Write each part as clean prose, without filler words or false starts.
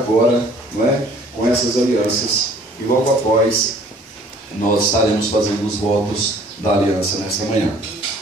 agora, não é? Com essas alianças. E logo após, nós estaremos fazendo os votos da aliança nesta manhã.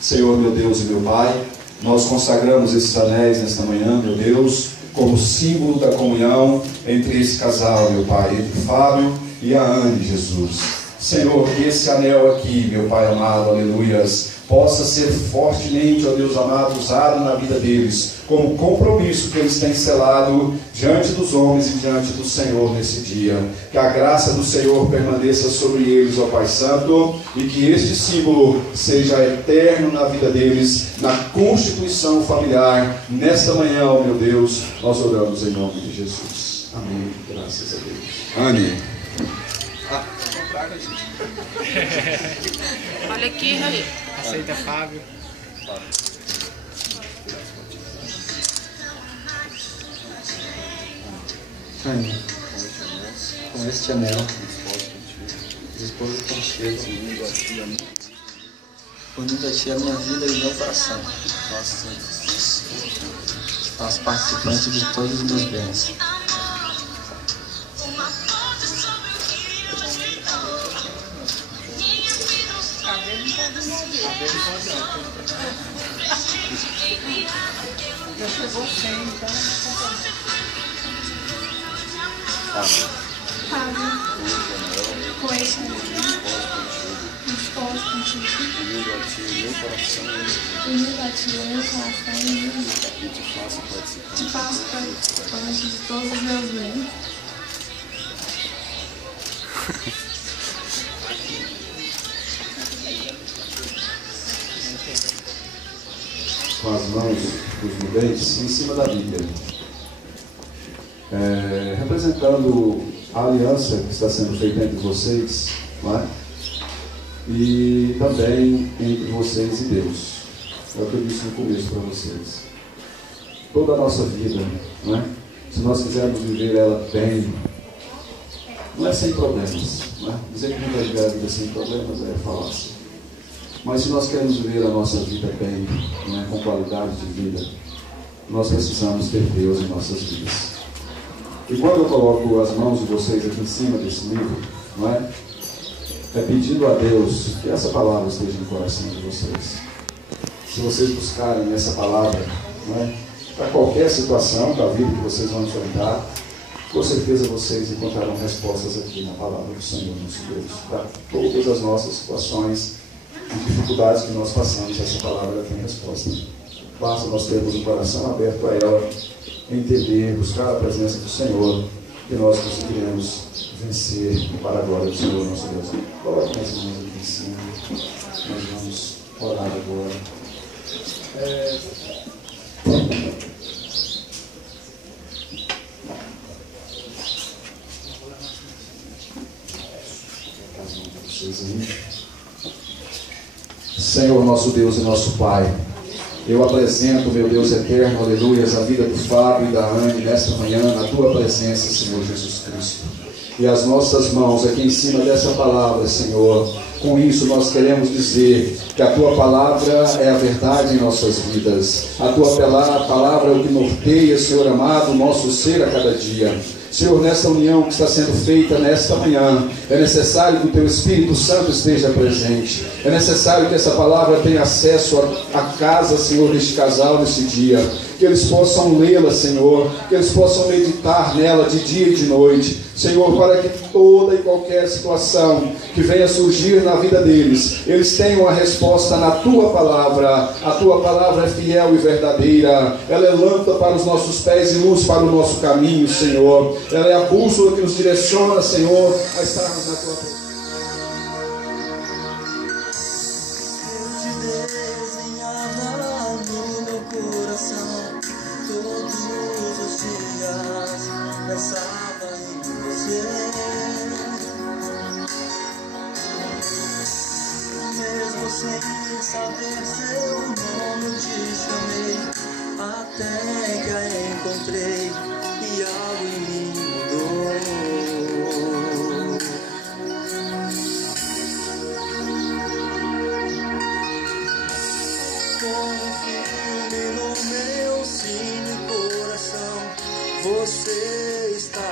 Senhor, meu Deus e meu Pai, nós consagramos esses anéis nesta manhã, meu Deus, como símbolo da comunhão entre esse casal, meu Pai, entre Fábio e a Anne, Jesus. Senhor, que esse anel aqui, meu Pai amado, aleluias, possa ser fortemente, ó Deus amado, usado na vida deles, como compromisso que eles têm selado diante dos homens e diante do Senhor nesse dia. Que a graça do Senhor permaneça sobre eles, ó Pai Santo, e que este símbolo seja eterno na vida deles, na constituição familiar. Nesta manhã, ó meu Deus, nós oramos em nome de Jesus. Amém. Graças a Deus. Amém. Olha aqui, Raí. Aceita, Fábio. Amém. Com este anel, esposo contigo, unindo a ti a minha vida e meu coração. Faço participante de todos os meus bens. Já chegou sem, então. Fábio, com esse anel, esposo contigo, unindo a ti o meu coração e te faço participante de todos os meus bens. Com as mãos dos nudez em cima da Bíblia, representando a aliança que está sendo feita entre vocês, não é? E também entre vocês e Deus. É o que eu disse no começo para vocês. Toda a nossa vida, não é? Se nós quisermos viver ela bem, não é sem problemas, não é? Dizer que não vai viver a vida sem problemas é falácia. Mas se nós queremos viver a nossa vida bem, né, com qualidade de vida, nós precisamos ter Deus em nossas vidas. E quando eu coloco as mãos de vocês aqui em cima desse livro, não é pedindo a Deus que essa palavra esteja no coração de vocês. Se vocês buscarem essa palavra, não é, para qualquer situação da vida que vocês vão enfrentar, com certeza vocês encontrarão respostas aqui na palavra do Senhor nosso Deus, para todas as nossas situações e dificuldades que nós passamos. Essa palavra tem resposta. Basta nós termos o coração aberto a ela, entender, buscar a presença do Senhor, que nós conseguiremos vencer para a glória do Senhor nosso Deus. Coloque as mãos aqui em cima. Nós vamos orar agora. Senhor nosso Deus e nosso Pai, eu apresento, meu Deus eterno, aleluias, a vida do Fábio e da Anne nesta manhã, na Tua presença, Senhor Jesus Cristo. E as nossas mãos aqui em cima dessa palavra, Senhor, com isso nós queremos dizer que a Tua palavra é a verdade em nossas vidas. A Tua palavra é o que norteia, Senhor amado, o nosso ser a cada dia. Senhor, nesta união que está sendo feita nesta manhã, é necessário que o Teu Espírito Santo esteja presente. É necessário que essa palavra tenha acesso à casa, Senhor, deste casal nesse dia. Que eles possam lê-la, Senhor. Que eles possam meditar nela de dia e de noite. Senhor, para que toda e qualquer situação que venha surgir na vida deles, eles tenham a resposta na Tua palavra. A Tua palavra é fiel e verdadeira. Ela é lâmpada para os nossos pés e luz para o nosso caminho, Senhor. Ela é a bússola que nos direciona, Senhor, a estarmos na Tua presença. Sem saber seu nome, te chamei, até que a encontrei e algo em mim mudou. Como um filme no meu cine coração, você está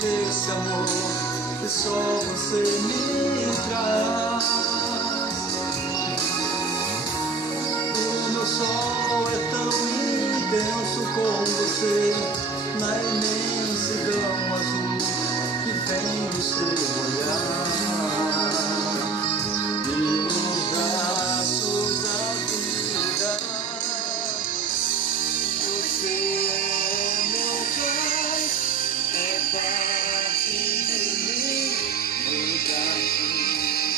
desse amor que só você me traz. O meu sol é tão intenso com você, na imensidão azul que vem do seu olhar. E nos braços da vida, você é meu Pai, é parte de mim, no jardim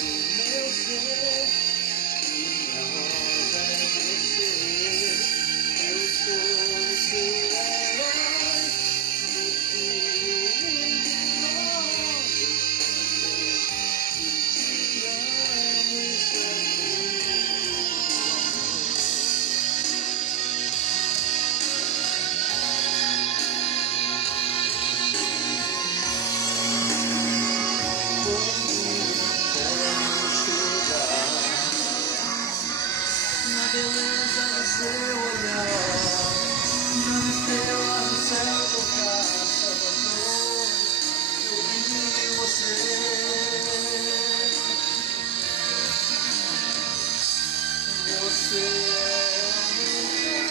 do meu ser, minha roda é você, eu sou seu herói, no fim de nós, te amo, isso é na beleza do seu olhar, na estrela do céu tocar, Salvador, eu vi você. Você é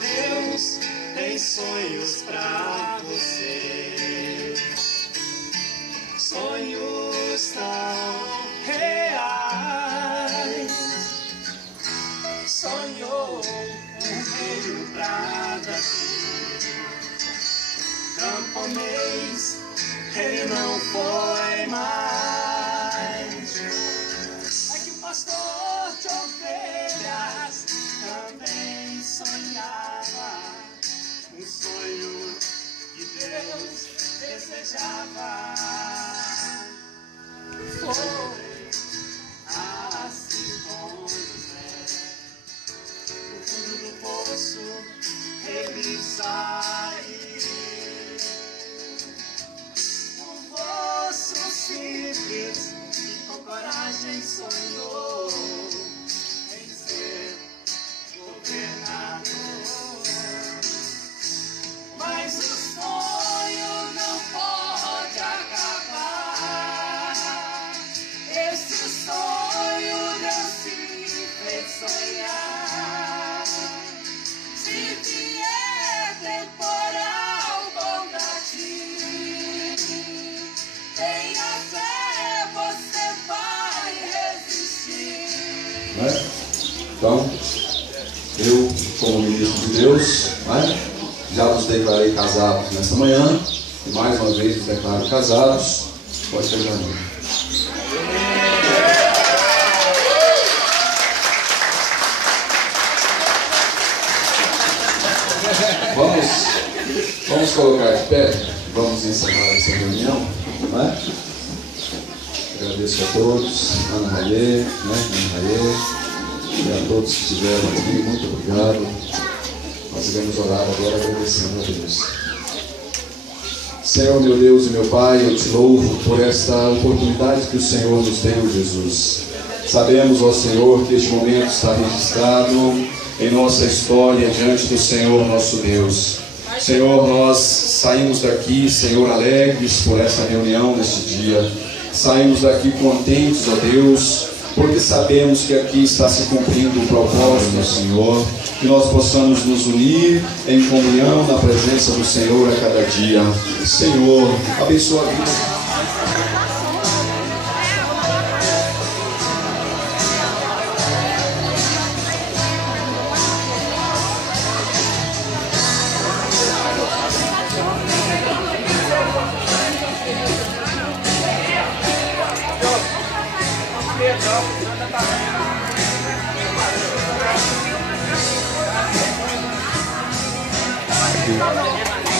Deus tem sonhos pra você, sonhos tão reais. Sonhou um reino pra Davi, camponês, ele não foi mais. É que o pastor de ovelhas também sonhava um sonho que Deus desejava. Foi assim com José, no fundo do poço ele saiu. Um moço simples e com coragem sonhou em ser governador. Mas o sonho não pode acabar. Esse sonho Deus se fez sonhar. Se vier temporal, volta ti. Tenha fé, você vai resistir. Né? Então, eu, como ministro de Deus, né, já nos declarei casados nesta manhã, e mais uma vez nos declaro casados. Pode ser Janine. Vamos colocar de pé, vamos encerrar essa reunião, né? Agradeço a todos, Ana Raê, e a todos que estiveram aqui, muito obrigado. Nós iremos orar agora agradecendo a Deus. Senhor, meu Deus e meu Pai, eu te louvo por esta oportunidade que o Senhor nos deu, Jesus. Sabemos, ó Senhor, que este momento está registrado em nossa história diante do Senhor, nosso Deus. Senhor, nós saímos daqui, Senhor, alegres por essa reunião neste dia. Saímos daqui contentes, ó Deus, porque sabemos que aqui está se cumprindo o propósito, Senhor, que nós possamos nos unir em comunhão na presença do Senhor a cada dia. Senhor, abençoa a vida.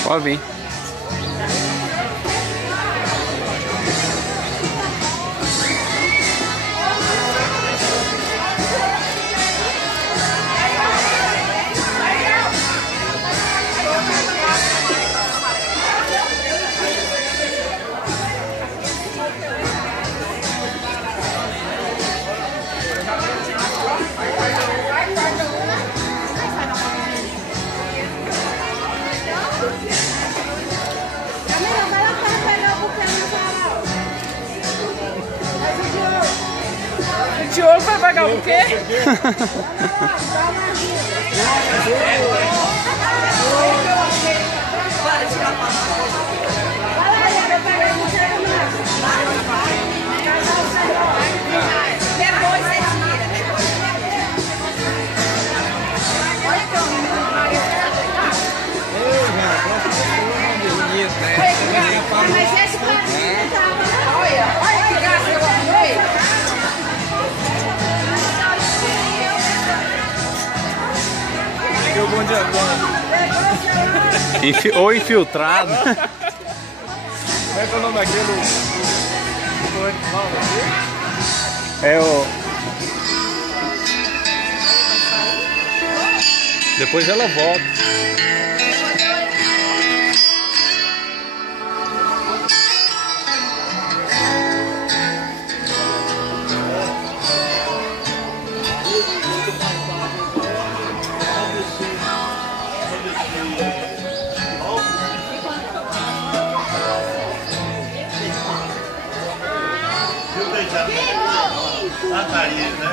Pode vir. Camila, vai lá para pegar o buquê no varal. O Diogo vai pagar o buquê? Depois você tira. Olha que mas esse pratinho não tava. Olha que gato eu arrumei. Deu bom dia agora. Ou infiltrado. Como é que é o nome daquele? É o... Depois ela volta. Natalia, né?